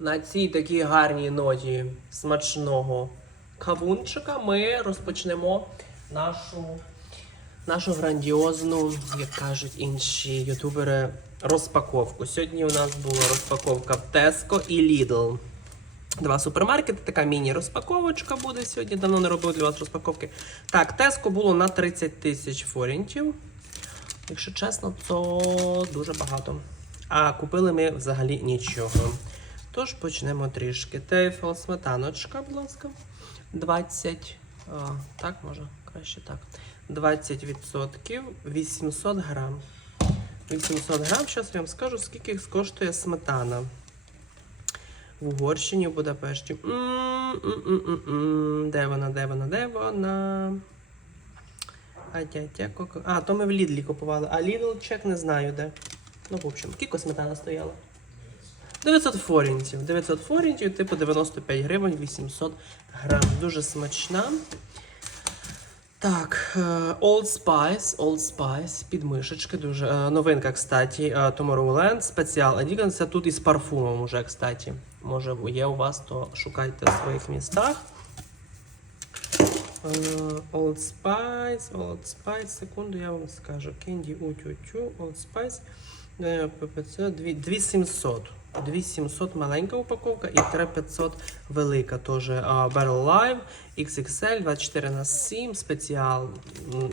На цій такій гарній ноті смачного кавунчика ми розпочнемо нашу, нашу грандіозну, як кажуть інші ютубери, розпаковку. Сьогодні у нас була розпаковка в Tesco і Lidl. Два супермаркети, така міні-розпаковочка буде сьогодні. Давно не робив для вас розпаковки. Так, Tesco було на 30 тисяч форінтів. Якщо чесно, то дуже багато. А купили ми взагалі нічого. Тож почнемо трішки. Тейфел сметаночка, будь ласка. 20. А, так, може, краще так. 20%, 800 грам. 800 грам, зараз я вам скажу, скільки коштує сметана. В Угорщині, в Будапешті. М-м-м-м-м. Де вона, де вона, де вона? А, тя, тя, коко. а, то ми в Лідлі купували. А Лідл чек не знаю де. Ну, в общем, скільки сметана стояла? 900 форінтів. 900 форінтів, типу 95 гривень, 800 грам. Дуже смачна. Так, е, Old Spice, Old Spice, підмишечки, дуже е, новинка, кстати, е, Tomorrowland, спеціал Edition, це тут із парфумом уже, кстати. Може є у вас, то шукайте в своїх містах. Old Spice, Old Spice, секунду, я вам скажу. Candy утю-тю, Old Spice, е, ППЦ, 2700. 2700 маленька упаковка і 3500 велика теж. А, Barrel Live XXL 24 на 7 спеціал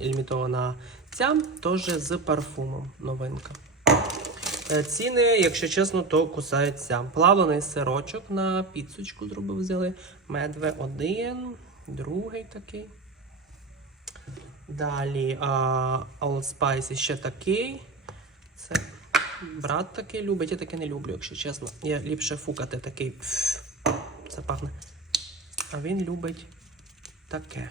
лімітована ця, теж з парфумом новинка. Е, Ціни, якщо чесно, то кусаються. Плавлений сирочок на піцочку зробив, взяли. Медве один, другий такий. Далі а, Old Spice ще такий. Це брат такий любить, я таке не люблю, якщо чесно. Я ліпше фукати такий. Це пахне. А він любить таке.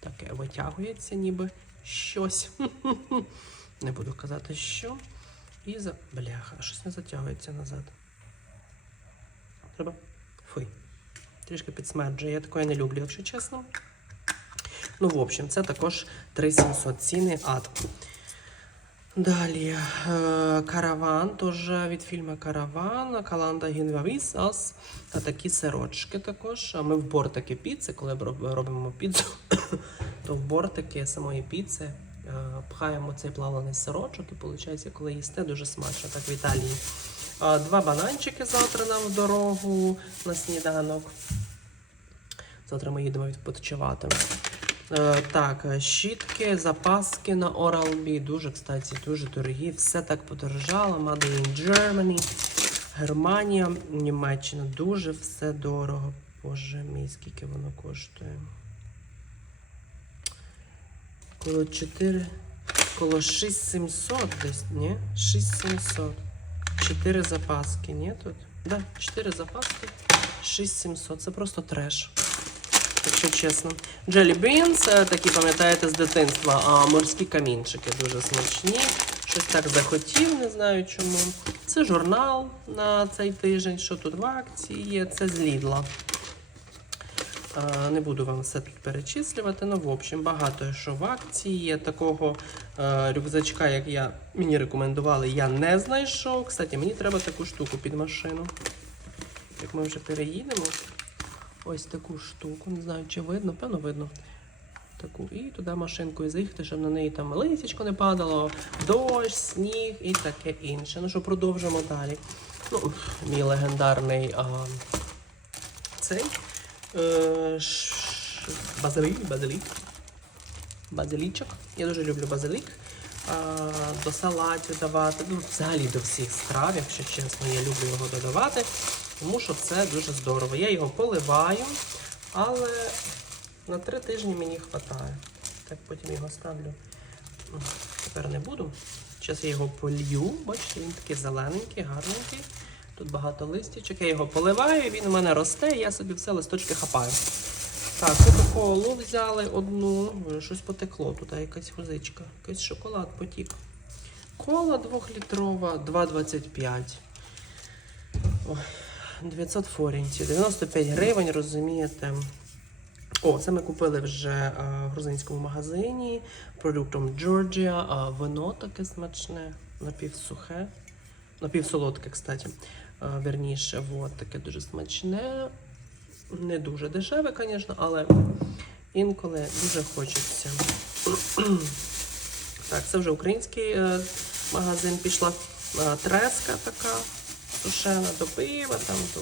Таке витягується, ніби щось. Не буду казати, що. І за. Бляха, щось не затягується назад. Треба. Фуй. Трішки підсмерджує. Я такое не люблю, якщо чесно. Ну, в общем, це також 3700 ціни ад. Далі е, караван, теж від фільму Караван, Каланда Гінвавіс, Ас. Та такі сирочки також. Ми в бортики піци, коли робимо піцу, то в бортики самої піци е, пхаємо цей плавлений сирочок, і виходить, коли їсте, дуже смачно, так в Італії. Два бананчики завтра нам в дорогу на сніданок. Завтра ми їдемо відпочивати. Е, так, е, щітки, запаски на Oral-B. Дуже, кстати, дуже дорогі. Все так подорожало. Made in Germany, Германія, Німеччина. Дуже все дорого. Боже мій, скільки воно коштує. Коло 4, коло 6700 десь, ні? 6700. 4 запаски, ні тут? Да, 4 запаски, 6700. Це просто треш якщо чесно. Beans, е, такі пам'ятаєте з дитинства, а морські камінчики дуже смачні. Щось так захотів, не знаю чому. Це журнал на цей тиждень, що тут в акції є, це з Лідла. Е, Не буду вам все тут перечислювати, ну, в общем, багато що в акції є. Такого е, рюкзачка, як я мені рекомендували, я не знайшов. Кстати, мені треба таку штуку під машину. Як ми вже переїдемо. Ось таку штуку, не знаю, чи видно, певно видно. Таку, і туди машинкою заїхати, щоб на неї там лисячко не падало, дощ, сніг і таке інше. Ну що, продовжимо далі. Ну, мій легендарний а, цей е, ш, базилік. Базилічок. Я дуже люблю базилік. А, до салатів давати. Ну, взагалі до всіх страв, якщо чесно, я люблю його додавати, тому що це дуже здорово. Я його поливаю, але на три тижні мені вистачає. Так потім його ставлю. Тепер не буду. Зараз я його полью. Бачите, він такий зелененький, гарненький. Тут багато листячок. Я його поливаю, він у мене росте, і я собі все листочки хапаю. Так, кока-колу взяли одну. Щось потекло тут, якась хузичка. Якийсь шоколад потік. Кола 2-літрова, 2,25. Ой, 900 форінтів, 95 гривень, розумієте. О, це ми купили вже е, в грузинському магазині продуктом Georgia. Е, вино таке смачне, напівсухе, напівсолодке, кстати. е, верніше. От, таке дуже смачне. Не дуже дешеве, звісно, але інколи дуже хочеться. Так, це вже український е, магазин. Пішла е, треска така сушена до пива, там до.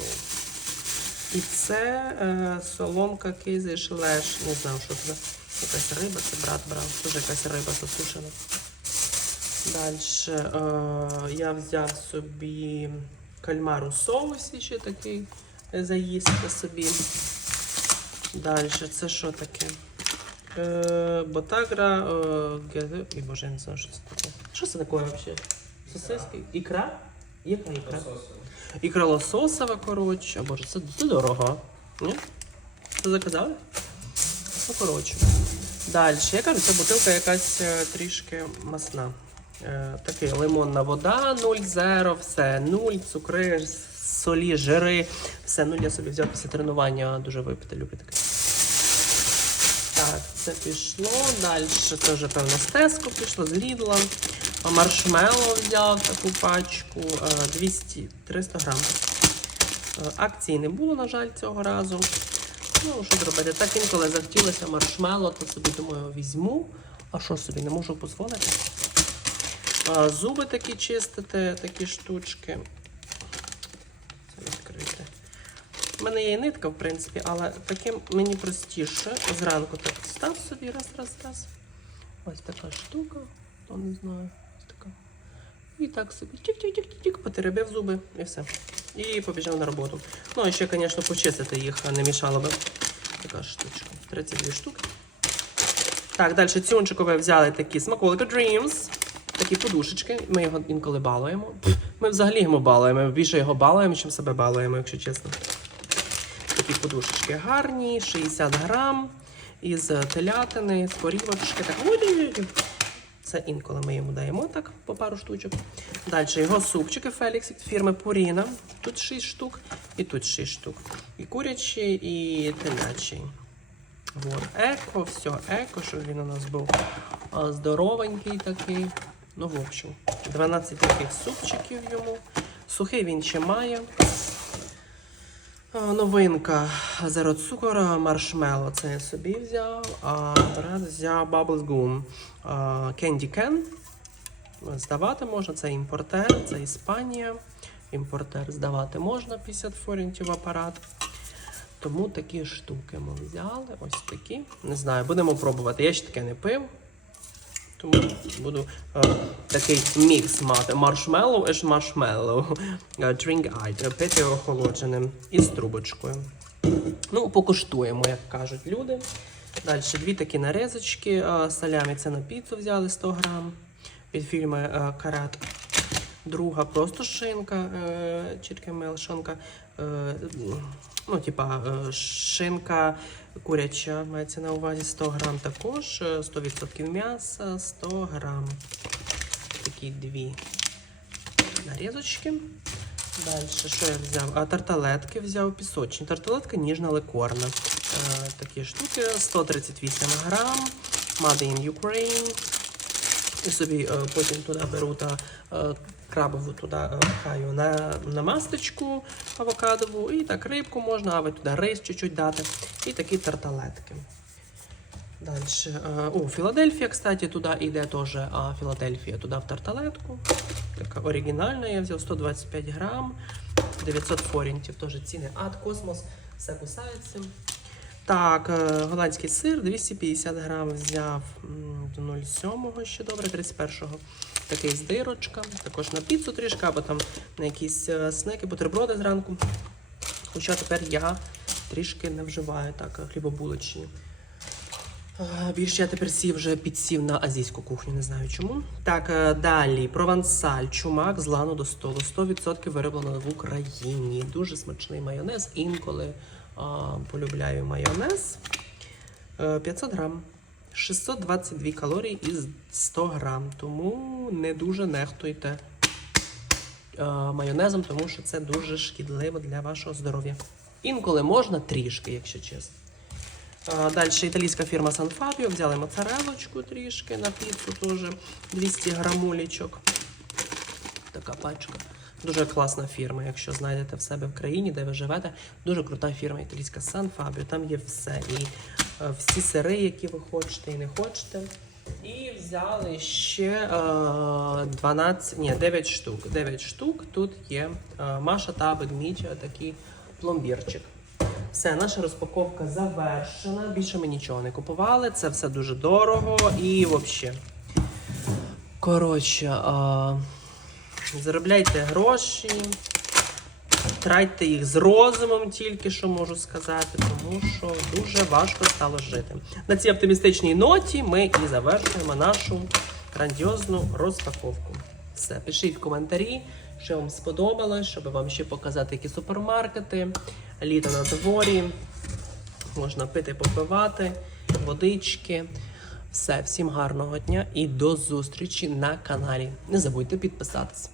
І це е, соломка кизиш леш. Не знав, що це. Якась риба, це брат брав. Теж якась риба засушена. Далі е, я взяв собі кальмар у соусі, ще такий е, заїсти собі. Далі, це що таке? Е, ботагра. Е, Ой, боже, я не знаю, що це таке. Що це таке взагалі? Сосиски? Ікра? Яка ікра? Ікра лососова, коротше. А боже, це, дорого. Ні? Це заказали? Ну, коротше. Далі, я кажу, це бутилка якась е, трішки масна. Е, такий лимонна вода, 0,0, все, 0, цукри, солі, жири. Все, нуль я собі взяв після тренування, дуже випити, люблю таке. Так, це пішло. Далі теж, певно, з Теско пішло, з Лідла. Маршмеллоу взяв таку пачку е, 200 300 грам. Е, Акції не було, на жаль, цього разу. Ну, що зробити? Так інколи захотілося маршмеллоу, то собі думаю, візьму. А що собі, не можу дозволити? Зуби такі чистити, такі штучки. Це відкрити. У мене є і нитка, в принципі, але таким мені простіше. Зранку так став собі, раз, раз, раз. Ось така штука, то не знаю. І так собі тік-тік-тік-тік, потеребив зуби і все. І побіжав на роботу. Ну, і ще, звісно, почистити їх не мішало би. Така штучка. 32 штуки. Так, далі цюнчикове взяли такі смаколики Dreams. Такі подушечки. Ми його інколи балуємо. Ми взагалі його балуємо. Ми більше його балуємо, ніж себе балуємо, якщо чесно. Такі подушечки гарні, 60 грам. Із телятини, з порівочки. Так, ой-ой-ой. Це інколи ми йому даємо так по пару штучок. Далі його супчики Фелікс від фірми Purina. Тут 6 штук і тут 6 штук. І курячий, і телячий. Вот. Еко, все, еко, щоб він у нас був здоровенький такий. Ну, в общем, 12 таких супчиків йому. Сухий він ще має. А, Новинка Zero цукор маршмело. Це я собі взяв. А брат взяв Bubbles Gum Candy Can. Здавати можна, це імпортер, це Іспанія. Імпортер здавати можна 50 форінтів апарат. Тому такі штуки ми взяли. Ось такі. Не знаю, будемо пробувати. Я ще таке не пив. Тому буду е, такий мікс мати. Маршмеллоу і маршмеллоу. Е, Drink ice, пити охолодженим із трубочкою. Ну, покуштуємо, як кажуть люди. Далі дві такі нарезочки. е, Салямі це на піцу взяли 100 грам від е, Карат. Друга просто шинка, е, чіркемел, шинка. Е, ну, типа е, шинка куряча, мається на увазі 100 грам також, е, 100% м'яса, 100 грам. Такі дві нарізочки. Далі, що я взяв? А, тарталетки взяв пісочні. Тарталетка ніжна, але корна. Е, такі штуки 138 грам. Made in Ukraine. І собі е, потім туди беру та е, крабову туди е, пхаю на, на масточку авокадову. І так рибку можна, а туди рис чуть-чуть дати. І такі тарталетки. Далі. Е, о, Філадельфія, кстати, туди йде теж а, Філадельфія туди в тарталетку. Така оригінальна, я взяв 125 грам, 900 форінтів, теж ціни. Ад, космос, все кусається. Так, е, голландський сир 250 грам взяв до 0,7 ще добре, 31-го. Такий з дирочка, також на піцу трішки, або там на якісь е, снеки, бутерброди зранку. Хоча тепер я трішки не вживаю так хлібобулочні. Е, Більше я тепер сів вже підсів на азійську кухню, не знаю чому. Так, е, далі провансаль, чумак з лану до столу. 100% вироблено в Україні. Дуже смачний майонез. Інколи а, полюбляю майонез. Е, 500 грам. 622 калорії із 100 грам. Тому не дуже нехтуйте е, майонезом, тому що це дуже шкідливо для вашого здоров'я. Інколи можна трішки, якщо чесно. Далі італійська фірма San Fabio. Взяли моцарелочку трішки на піцу теж 200 грамулечок. Така пачка. Дуже класна фірма, якщо знайдете в себе в країні, де ви живете. Дуже крута фірма італійська Сан Фабіо. Там є все. І е, всі сири, які ви хочете і не хочете. І взяли ще е, 12, ні, 9 штук. 9 штук. Тут є е, Маша та ведмідь, е, такий пломбірчик. Все, наша розпаковка завершена. Більше ми нічого не купували. Це все дуже дорого і взагалі. Коротше, заробляйте гроші, тратьте їх з розумом, тільки що можу сказати, тому що дуже важко стало жити. На цій оптимістичній ноті ми і завершуємо нашу грандіозну розпаковку. Все, пишіть в коментарі, що вам сподобалось, щоб вам ще показати, які супермаркети, літо на дворі, можна пити, попивати, водички. Все, всім гарного дня і до зустрічі на каналі. Не забудьте підписатися.